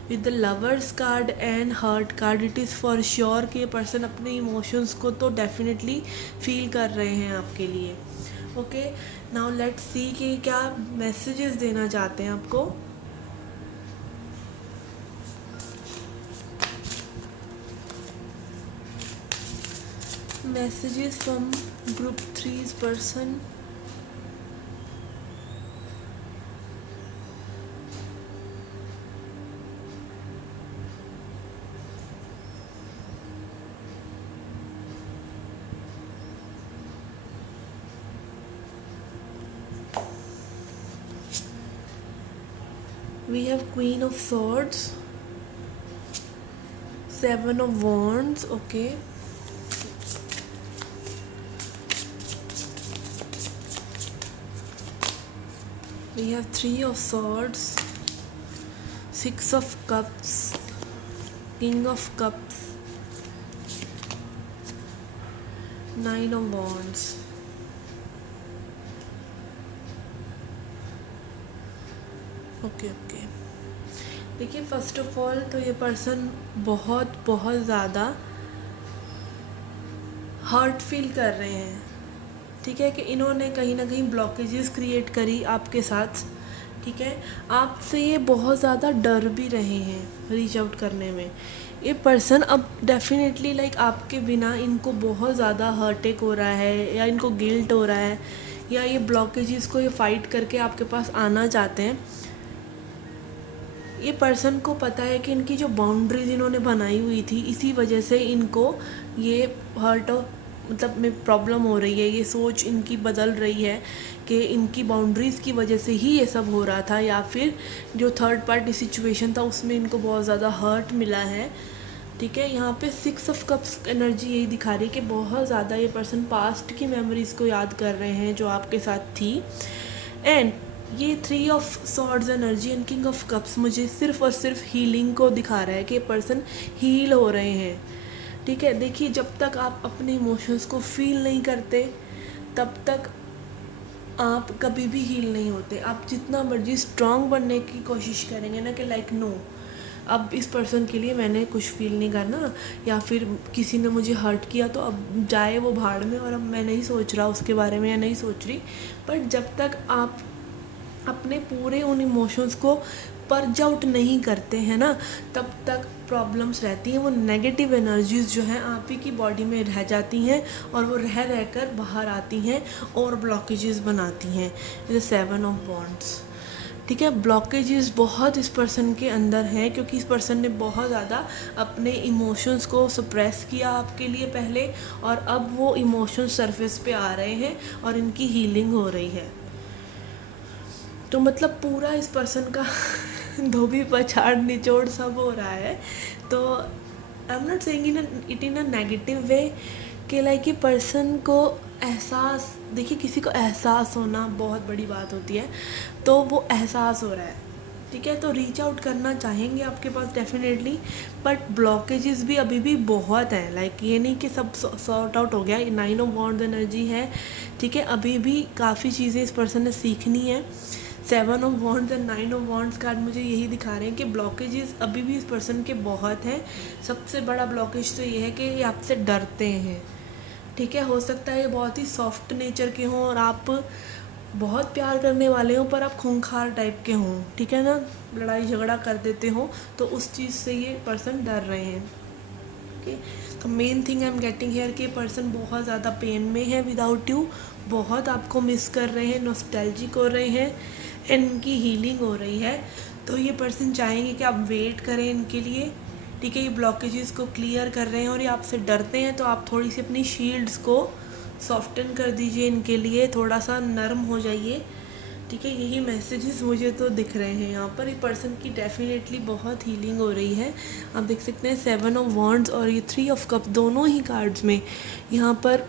With the lovers card and hurt card, it is for sure कि ये पर्सन अपने इमोशंस को तो डेफिनेटली फील कर रहे हैं आपके लिए. ओके, नाउ लेट्स सी कि क्या मैसेजेस देना चाहते हैं आपको. messages from group 3's person. We have Queen of Swords, Seven of Wands, okay. We have Three of Swords, Six of Cups, King of Cups, Nine of Wands. Okay देखिए, first of all तो ये person बहुत ज़्यादा hurt feel कर रहे हैं, ठीक है, कि इन्होंने कहीं ना कहीं ब्लॉकेजेस क्रिएट करी आपके साथ, ठीक है। आपसे ये बहुत ज़्यादा डर भी रहे हैं रीच आउट करने में। ये पर्सन अब डेफिनेटली लाइक आपके बिना इनको बहुत ज़्यादा हर्टेक हो रहा है, या इनको गिल्ट हो रहा है, या ये ब्लॉकेजेस को ये फाइट करके आपके पास आना चाहते हैं। ये पर्सन को पता है कि इनकी जो बाउंड्रीज इन्होंने बनाई हुई थी, इसी वजह से इनको ये हर्ट मतलब में प्रॉब्लम हो रही है। ये सोच इनकी बदल रही है कि इनकी बाउंड्रीज़ की वजह से ही ये सब हो रहा था, या फिर जो थर्ड पार्टी सिचुएशन था उसमें इनको बहुत ज़्यादा हर्ट मिला है, ठीक है। यहाँ पे 6 ऑफ कप्स एनर्जी यही दिखा रही है कि बहुत ज़्यादा ये पर्सन पास्ट की मेमोरीज़ को याद कर रहे हैं जो आपके साथ थी। एंड ये 3 of swords energy and king of cups मुझे सिर्फ और सिर्फ हीलिंग को दिखा रहा है कि पर्सन हील हो रहे हैं, ठीक है। देखिए, जब तक आप अपने इमोशंस को फील नहीं करते तब तक आप कभी भी हील नहीं होते। आप जितना मर्जी स्ट्रांग बनने की कोशिश करेंगे ना कि लाइक नो, अब इस पर्सन के लिए मैंने कुछ फील नहीं करना, या फिर किसी ने मुझे हर्ट किया तो अब जाए वो भाड़ में, और अब मैं नहीं सोच रहा उसके बारे में या नहीं सोच रही। पर जब तक आप अपने पूरे उन इमोशंस को पर्ज आउट नहीं करते हैं ना, तब तक प्रॉब्लम्स रहती हैं। वो नेगेटिव एनर्जीज़ जो हैं आप ही की बॉडी में रह जाती हैं, और वो रह रहकर बाहर आती हैं और ब्लॉकेजेस बनाती हैं। जैसे 7 ऑफ वॉन्ड्स, ठीक है। ब्लॉकेजेस बहुत इस पर्सन के अंदर हैं, क्योंकि इस पर्सन ने बहुत ज़्यादा अपने इमोशंस को सप्रेस किया आपके लिए पहले, और अब वो इमोशंस सरफेस पे आ रहे हैं और इनकी हीलिंग हो रही है। तो मतलब पूरा इस पर्सन का धोबी पछाड़ निचोड़ सब हो रहा है। तो आई am not saying it in a negative way कि लाइक ये पर्सन को एहसास, देखिए किसी को एहसास होना बहुत बड़ी बात होती है, तो वो एहसास हो रहा है, ठीक है। तो रीच आउट करना चाहेंगे आपके पास डेफिनेटली, बट ब्लॉकेजेस भी अभी भी बहुत हैं। लाइक ये नहीं कि सब सॉर्ट आउट हो गया। 9 ऑफ वॉन्ड्स एनर्जी है, ठीक है। अभी भी काफ़ी चीज़ें इस पर्सन ने सीखनी है। 7 of wands and 9 of wands card मुझे यही दिखा रहे हैं कि ब्लॉकेजेस अभी भी इस पर्सन के बहुत हैं। सबसे बड़ा ब्लॉकेज तो ये है कि ये आपसे डरते हैं, ठीक है। हो सकता है ये बहुत ही सॉफ्ट नेचर के हों और आप बहुत प्यार करने वाले हों, पर आप खूंखार टाइप के हों, ठीक है ना, लड़ाई झगड़ा कर देते हों, तो उस चीज़ से ये पर्सन डर रहे हैं, ओके। तो main thing I am getting hair कि पर्सन बहुत ज़्यादा पेन में है विदाउट यू, बहुत आपको मिस कर रहे हैं, नॉस्टैल्जिक हो रहे हैं, एंड इनकी हीलिंग हो रही है। तो ये पर्सन चाहेंगे कि आप वेट करें इनके लिए, ठीक है। ये ब्लॉकेजेस को क्लियर कर रहे हैं और ये आपसे डरते हैं, तो आप थोड़ी सी अपनी शील्ड्स को सॉफ्टन कर दीजिए इनके लिए, थोड़ा सा नरम हो जाइए, ठीक है। यही मैसेजेस मुझे तो दिख रहे हैं यहाँ पर। ये पर्सन की डेफिनेटली बहुत हीलिंग हो रही है। आप देख सकते हैं 7 ऑफ वॉन्ड्स और ये 3 ऑफ कप दोनों ही कार्ड्स में यहाँ पर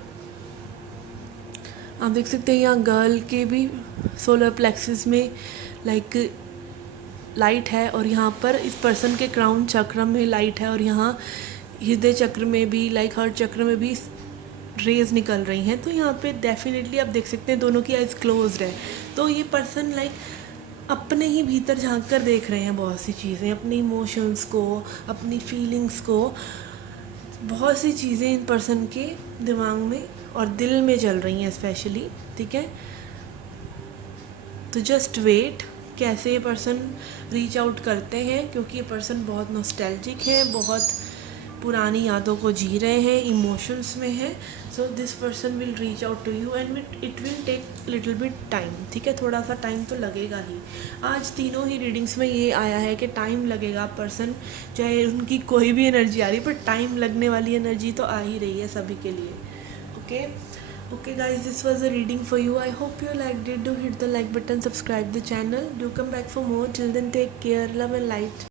आप देख सकते हैं, यहाँ गर्ल के भी सोलर प्लेक्सिस में लाइक लाइट है, और यहाँ पर इस पर्सन के क्राउन चक्र में लाइट है, और यहाँ हृदय चक्र में भी लाइक हार्ट चक्र में भी रेज निकल रही हैं। तो यहाँ पे डेफिनेटली आप देख सकते हैं दोनों की आइज़ क्लोज्ड है। तो ये पर्सन लाइक अपने ही भीतर झांक कर देख रहे हैं बहुत सी चीज़ें, अपनी इमोशंस को, अपनी फीलिंग्स को, बहुत सी चीज़ें इन पर्सन के दिमाग में और दिल में चल रही हैं स्पेशली, ठीक है। तो जस्ट वेट, कैसे ये पर्सन रीच आउट करते हैं, क्योंकि ये पर्सन बहुत नॉस्टैल्जिक है, बहुत पुरानी यादों को जी रहे हैं, इमोशंस में है। So this person will reach out to you and it will take little bit time, ठीक है, थोड़ा सा टाइम तो लगेगा ही। आज तीनों ही रीडिंग्स में ये आया है कि टाइम लगेगा। पर्सन चाहे उनकी कोई भी एनर्जी आ रही, पर टाइम लगने वाली एनर्जी तो आ ही रही है सभी के लिए। Okay guys, this was a reading for you. I hope you liked it. Do hit the like button, subscribe the channel, do come back for more. Till then, take care, love and light.